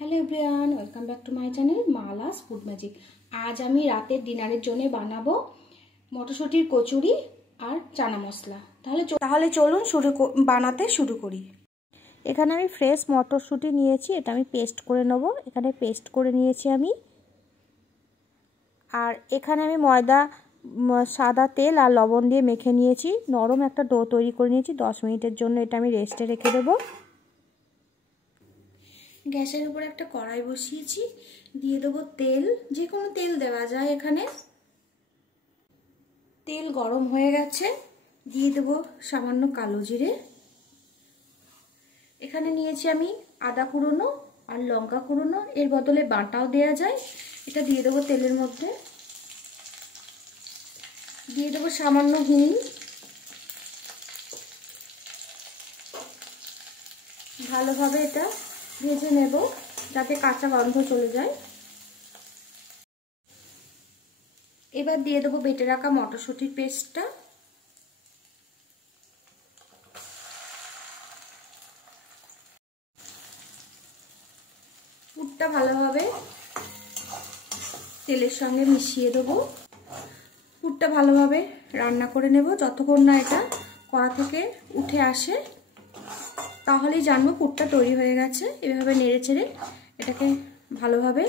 Hello everyone, welcome back to my channel Mala's food magic. আজ আমি রাতের ডিনারের জন্য বানাবো মটরশুঁটির কচুরি আর চানা মশলা। তাহলে চলুন বানাতে শুরু করি। এখানে আমি ফ্রেশ মটরশুঁটি নিয়েছি, এটা আমি পেস্ট করে নেব। এখানে পেস্ট করে নিয়েছি আমি। আর এখানে আমি ময়দা, সাদা তেল আর লবণ দিয়ে মেখে নিয়েছি। নরম একটা ডো তৈরি করে নিয়েছি। 10 মিনিটের জন্য এটা আমি রেস্টে রেখে দেবো। গ্যাসের উপর একটা কড়াই বসিয়েছি, দিয়ে দেবো তেল। যে কোনো তেল দেওয়া যায় এখানে। তেল গরম হয়ে গেছে, দিয়ে দেবো সামান্য কালো জিরে। এখানে নিয়েছি আমি আদা কুড়োনো আর লঙ্কা কুড়োনো, এর বদলে বাটাও দেওয়া যায়। এটা দিয়ে দেবো তেলের মধ্যে। দিয়ে দেবো সামান্য হিং। ভালোভাবে এটা ভেজে নেব যাতে কাঁচা গন্ধ চলে যায়। এবার দিয়ে দেবো বেটে রাখা মটরশুঁটির পেস্টটা। পুরটা ভালোভাবে তেলের সঙ্গে মিশিয়ে দেবো। পুরটা ভালোভাবে রান্না করে নেব যতক্ষণ না এটা কড়া থেকে উঠে আসে, তাহলেই জানবো পুরটা তৈরি হয়ে গেছে। এভাবে নেড়ে চেড়ে এটাকে ভালোভাবে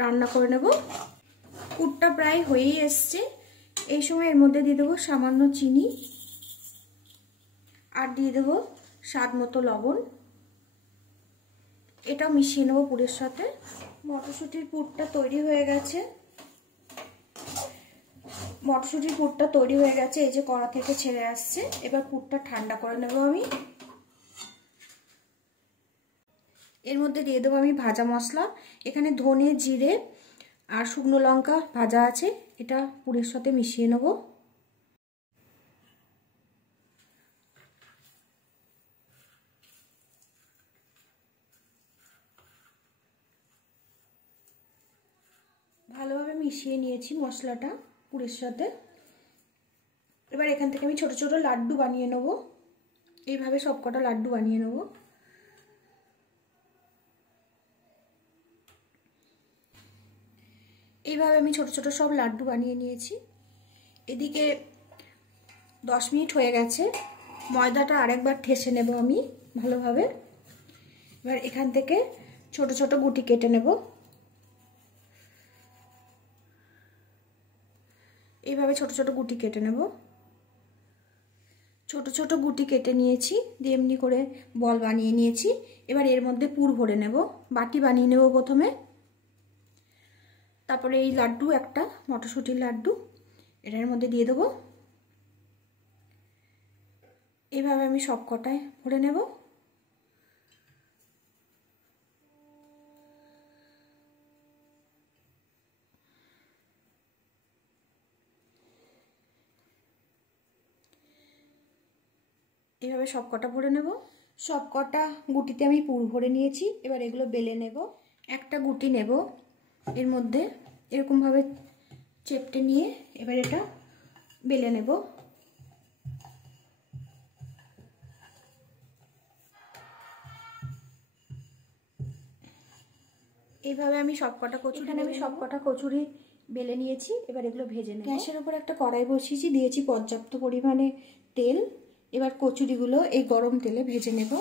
রান্না করে নেব। পুরটা প্রায় হয়েই এসছে। এই সময় এর মধ্যে দিয়ে দেবো সামান্য চিনি আর দিয়ে দেবো স্বাদ মতো লবণ। এটাও মিশিয়ে নেব পুরের সাথে। মটরশুঁটির পুরটা তৈরি হয়ে গেছে। মটরশুঁটির পুরটা তৈরি হয়ে গেছে, এই যে কড়া থেকে ছেড়ে আসছে। এবার পুরটা ঠান্ডা করে নেব আমি। এর মধ্যে দিয়ে দেবো আমি ভাজা মশলা। এখানে ধনে, জিরে আর শুকনো লঙ্কা ভাজা আছে, এটা পুরের সাথে মিশিয়ে নেব। ভালোভাবে মিশিয়ে নিয়েছি মশলাটা পুরের সাথে। এবার এখান থেকে আমি ছোট ছোট লাড্ডু বানিয়ে নেব। এইভাবে সবকটা লাড্ডু বানিয়ে নেব। এইভাবে আমি ছোট ছোট সব লাড্ডু বানিয়ে নিয়েছি। এদিকে 10 মিনিট হয়ে গেছে। ময়দাটা আরেকবার ঠেসে নেব আমি ভালোভাবে। এবার এখান থেকে ছোট ছোট গুটি কেটে নেব। এইভাবে ছোট ছোট গুটি কেটে নেব। ছোট ছোট গুটি কেটে নিয়েছি, দিয়ে এমনি করে বল বানিয়ে নিয়েছি। এবার এর মধ্যে পুর ভরে নেব। বাটি বানিয়ে নেব প্রথমে। তারপরে এই লাড্ডু, একটা মটরশুঁটির লাড্ডু, এটার মধ্যে দিয়ে দেবো। এইভাবে আমি সব কটায় ভরে নেব। এইভাবে সব কটা ভরে নেব। সব কটা গুটিতে আমি পুর ভরে নিয়েছি। এবার এগুলো বেলে নেব। একটা গুটি নেব, এর মধ্যে এরকমভাবে চেপটে নিয়ে এবার এটা বেলে নেব। এইভাবে আমি সবকটা কচুরি, এখানে আমি সবকটা কচুরি বেলে নিয়েছি। এবার এগুলো ভেজে নেব। গ্যাসের উপর একটা কড়াই বসিয়েছি, দিয়েছি পর্যাপ্ত পরিমাণে তেল। এবার কচুরিগুলো এই গরম তেলে ভেজে নেব।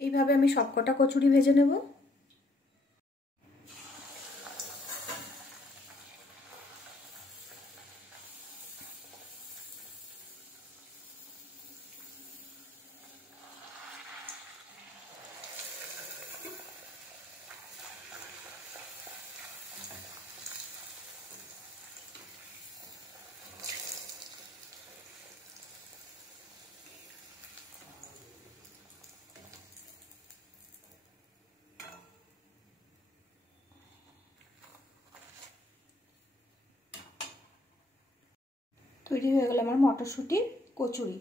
এইভাবে আমি সবকটা কচুরি ভেজে নেব। তৈরি হয়ে গেল আমার মটরশুঁটির কচুরি।